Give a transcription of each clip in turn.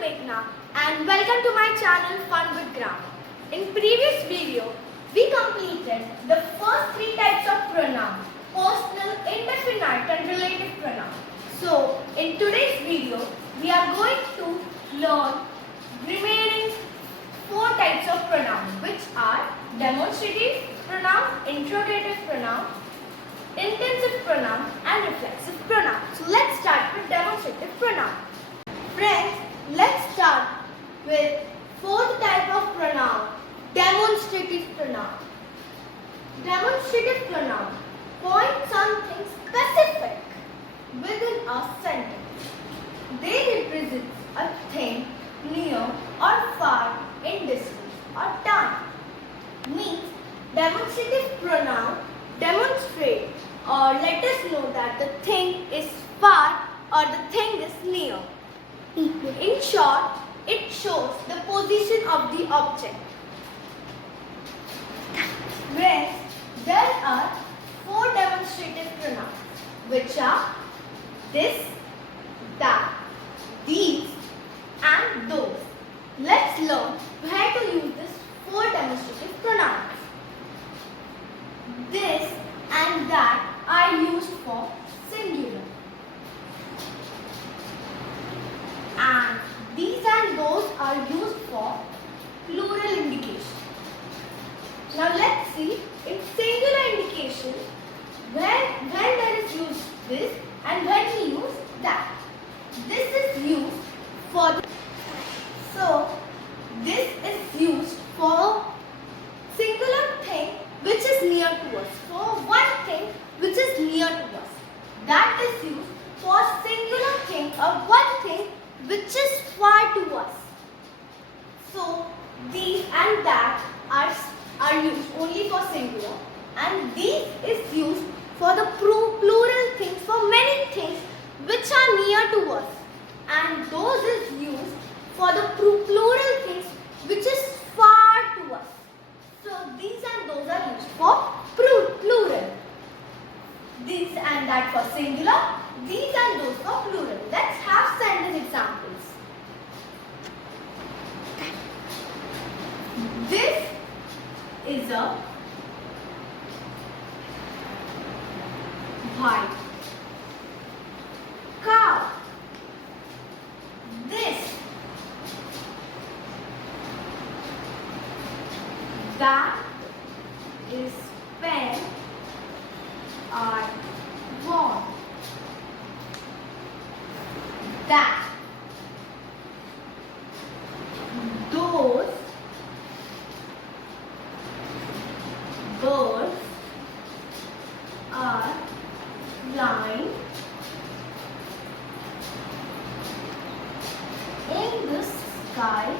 Meghna and welcome to my channel Fun with Grammar. In previous video, we completed the first three types of pronoun: personal, indefinite and relative pronoun. So, in today's video, we are going to learn remaining four types of pronoun, which are demonstrative pronoun, interrogative pronoun, intensive pronoun and reflexive pronoun. So let's start with demonstrative pronoun. Friends, let's start with fourth type of pronoun, demonstrative pronoun. Demonstrative pronoun point something specific within a sentence. They represent a thing near or far in distance or time. Means demonstrative pronoun demonstrate or let us know that the thing is far or the thing is near. In short, it shows the position of the object. Friends, there are four demonstrative pronouns, which are this, that, these and those. Let's learn where to use these four demonstrative pronouns. This and that are used for singular. And these and those are used for plural indication. Now let's see in singular indication when there is used this and when we use that. This is used for this is used for singular thing which is near to us. For one thing which is near to us. That is used for singular thing or one thing which is far to us. So these and that are used only for singular, and these is used for the plural things, for many things which are near to us, and those is used for the plural things which is far to us. So these and those are used for plural. These and that for singular, these and those for plural. Let's have sentence examples. This is a white cow. That is when I want. That. Those birds are flying in the sky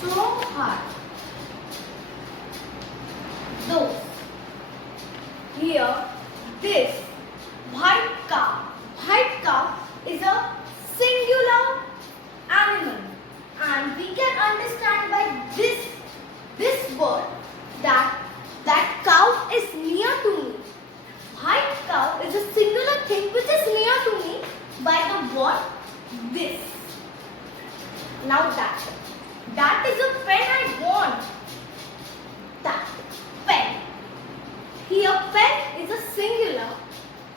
so high. Those. Here, this white cow. White cow is a singular animal, and we can understand by this word that cow is near to me. White cow is a singular thing which is near to me by the word this. Now that is a pen I want. That pen. Here pen is a singular,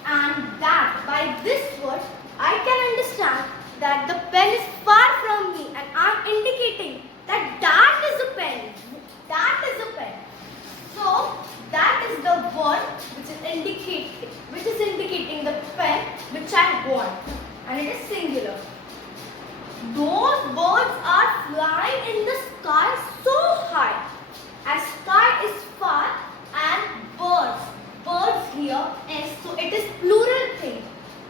and that by this word I can understand that the pen is far from me, and I am indicating that is a pen. That is a pen. So that is the word which is indicating the pen which I want, and it is singular. Those birds are flying in the sky so high. As sky is far and birds here, and so it is plural thing.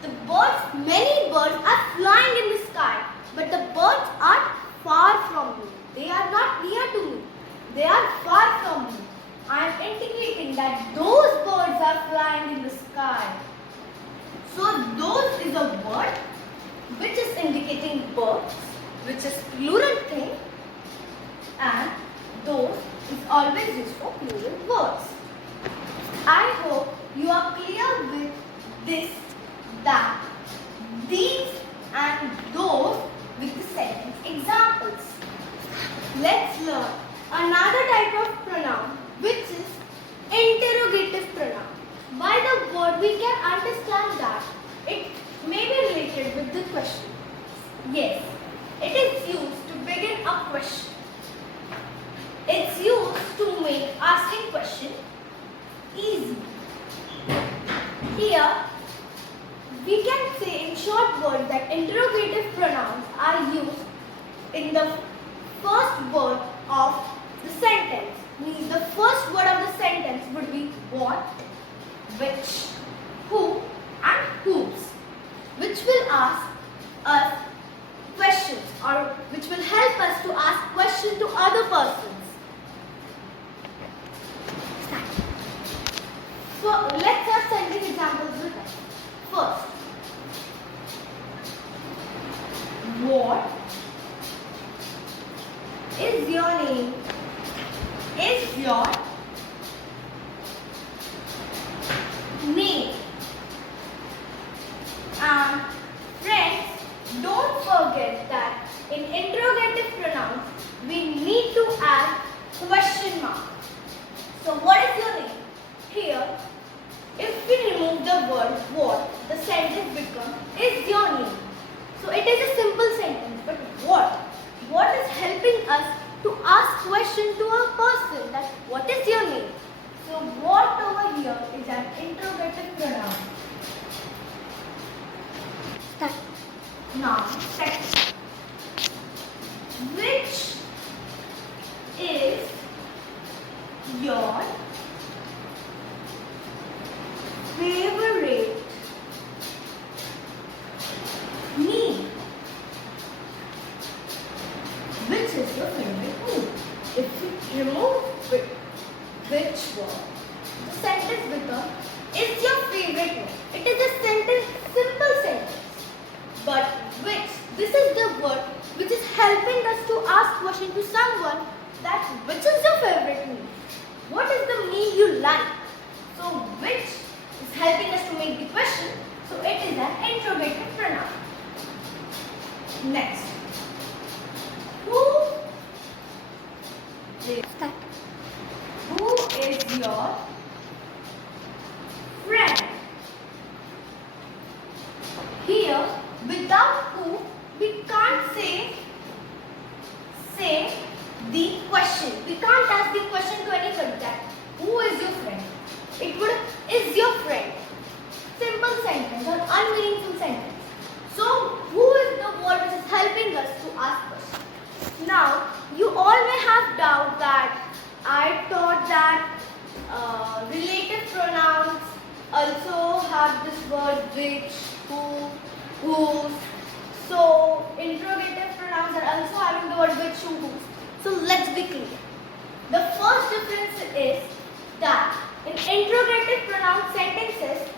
The birds, many birds are flying in the sky, but the birds are far from me. They are not near to me. They are far from me. I am indicating that those birds are flying in the sky. So those is a word which is indicating birds, which is plural thing, and those is always used for plural words. I hope you are clear with this, that we can understand that it may be related with the question. Yes, it is used to begin a question. It's used to make asking question easy. Here, we can say in short words that interrogative pronouns are used in the first word of the sentence. Means the first word of the sentence would be what, which, who and whose, which will ask us questions or which will help us to ask questions to other persons. So let's have sentence examples with us. First, what is your name? Is your name? And friends, don't forget that in interrogative pronouns we need to add question mark. So what is your name? Here, if we remove the word what, the sentence becomes is your name. So it is a simple sentence, but what is helping us to ask question to a person that what is your name? So what over here is an interrogative pronoun. Now second, which is your favorite meal? Which is your favorite meal? If we remove which word, the sentence becomes is your favorite meal. It is a sentence, simple sentence. But which, this is the word which is helping us to ask question to someone that which is your favorite meal? What is the meal you like? So which is helping us to make the question. So it is an interrogative pronoun. Next, who is your friend? Here, without who, we can't say the question. We can't ask the question to anybody that who is your friend? It would is your friend. Simple sentence or unmeaningful sentence. So who is the word which is helping us to ask questions? Now you all may have doubt that I thought that relative pronouns also have this word which, who, whose. So interrogative pronouns are also having the word which, who, whose. So let's be clear. The first difference is that in interrogative pronoun sentences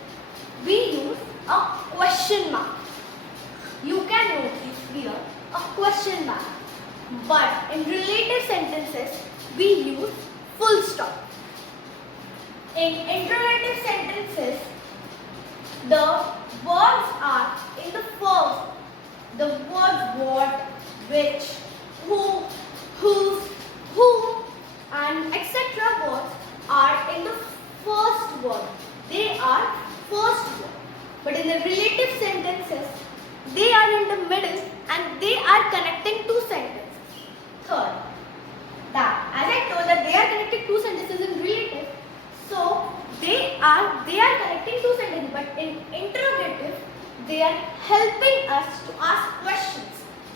we use a question mark. You can notice here a question mark. But in relative sentences we use full stop. In interrogative sentences, the words are in the first. The words what, which, who, whose, whom and etc. words are in the first word. They are first word. But in the relative sentences, they are in the middle and they are connecting two sentences. Third, that as I told that they are connecting two sentences in relative, so they are connecting two sentences, but in interrogative they are helping us to ask questions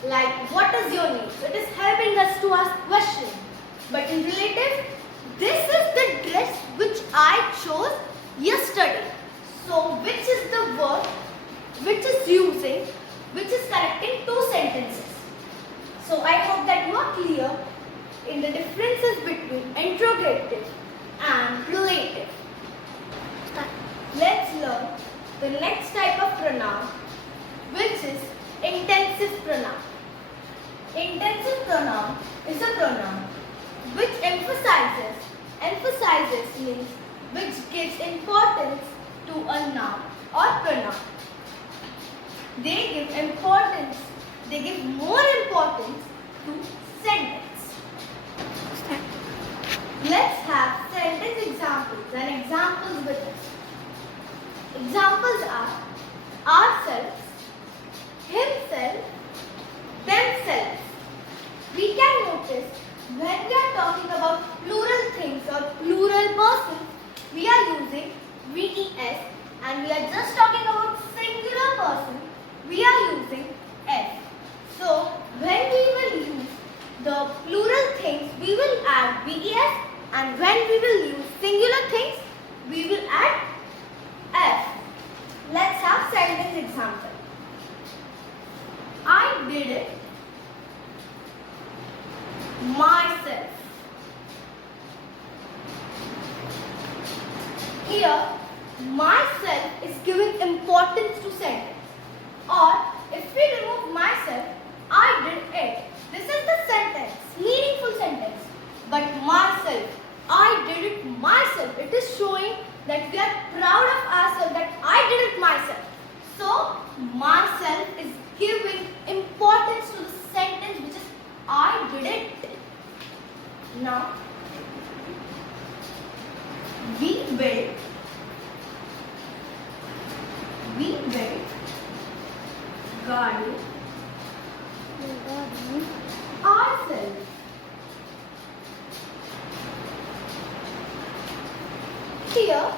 like what is your name? So it is helping us to ask questions. But in relative, this is the dress which I chose yesterday. So which is the word which is using, which is connecting two sentences. So I hope that you are clear in the differences between interrogative and relative. Let's learn the next type of pronoun, which is intensive pronoun. Intensive pronoun is a pronoun which emphasizes means which gives importance to a noun or pronoun. They give more importance to sentence. Let's have sentence examples and examples with us. Examples are ourselves, himself, themselves. We can notice when we are talking about plural things or plural persons, we are using VES, and we are just talking about singular person, we are using S. So when we will use the plural things, we will add VES, and when we will use singular things, we will add F. Let's have sentence example. I did it myself. Here, myself is giving importance to sentence. Or if we remove myself, I did it. This is the sentence, meaningful sentence. But myself, I did it myself. It is showing that we are proud of ourselves, that I did it myself. So, myself is giving importance to the sentence which is I did it. Now, we built garden ourselves. Here,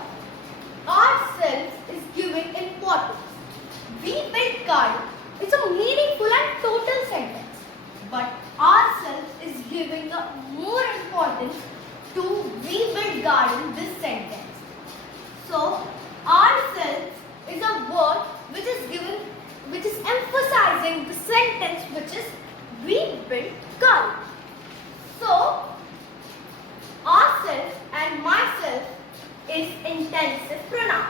ourselves is giving importance. We built garden. It's a meaningful and total sentence. But ourselves is giving a more importance to we built garden, this sentence. So, ourselves is a word which is emphasizing the sentence which is we built garden. So, ourselves and myself is intensive pronoun.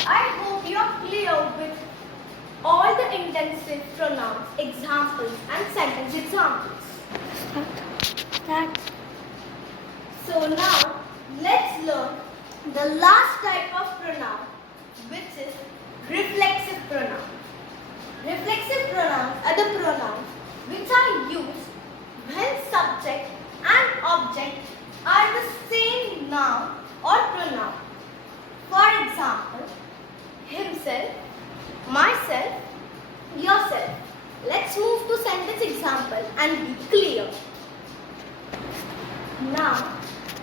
I hope you are clear with all the intensive pronouns, examples and sentence examples. So now let's learn the last type of pronoun, which is reflexive pronoun. Reflexive pronouns are the pronouns which are used when subject and object are the same noun or pronoun. For example, himself, myself, yourself. Let's move to sentence example and be clear. Now,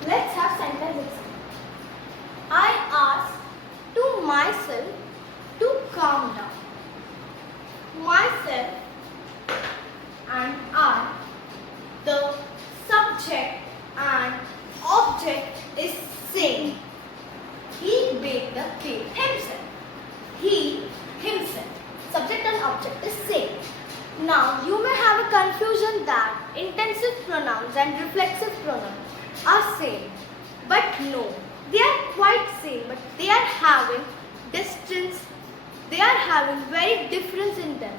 let's have sentence example. I asked to myself to calm down. Myself and I, the subject and object is same. He baked the cake himself. He, himself. Subject and object is same. Now, you may have a confusion that intensive pronouns and reflexive pronouns are same. But no, they are quite same, but they are having distance. They are having very difference in them.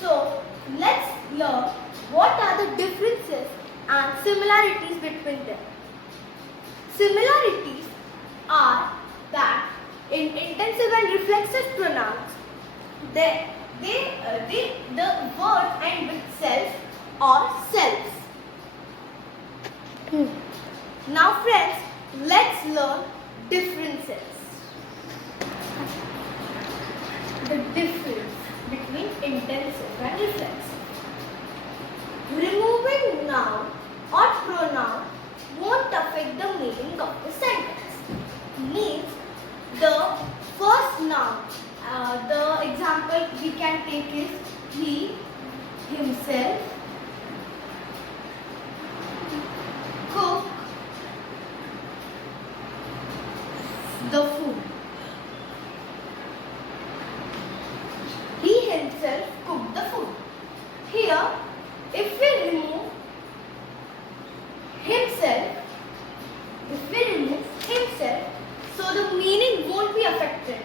So, let's learn what are the differences and similarities between them. Similarities are that in intensive and reflexive pronouns, the word end with self or selves. Now friends, let's learn differences. The difference between intensive and reflexive. Removing noun or pronoun won't affect the meaning of the sentence. Means the first noun, the example we can take is he, himself, cook the food. He himself cooked the food. Here, if we remove himself, so the meaning won't be affected.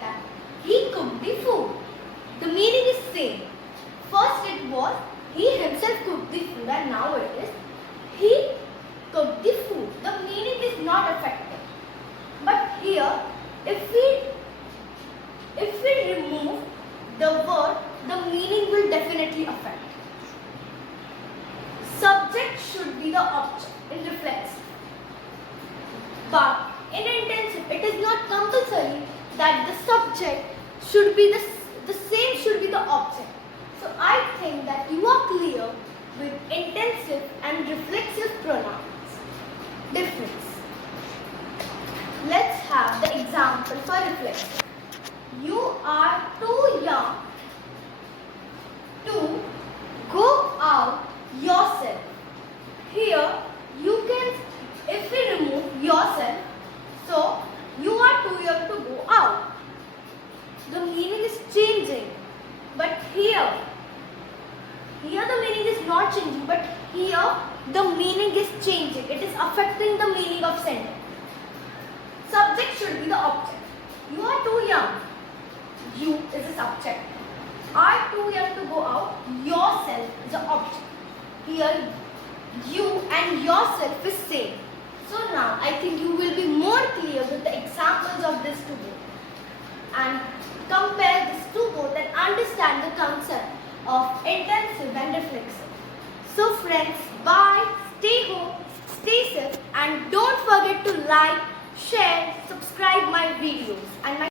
He cooked the food. The meaning is same. First it was he himself cooked the food, and now it is he cooked the food. The meaning is not affected. But here, if we remove the word, the meaning will definitely affect. Subject should be the object in reflexive. But in intensive, it is not compulsory subject should be the same should be the object. So I think that you are clear with intensive and reflexive pronouns. Difference. Let's have the example for reflexive. You are too young to go out yourself. Here you can, if we remove yourself, so you are too young to go out. The meaning is changing, but here the meaning is not changing, but here the meaning is changing. It is affecting the meaning of sentence. Subject should be the object. You are too young. You is the subject. Are too young to go out. Yourself is the object. Here you and yourself is same. So now I think you will be more clear with the examples of this two both and compare this two both and understand the concept of intensive and reflexive. So friends, bye, stay home, stay safe, and don't forget to like, share, subscribe my videos and my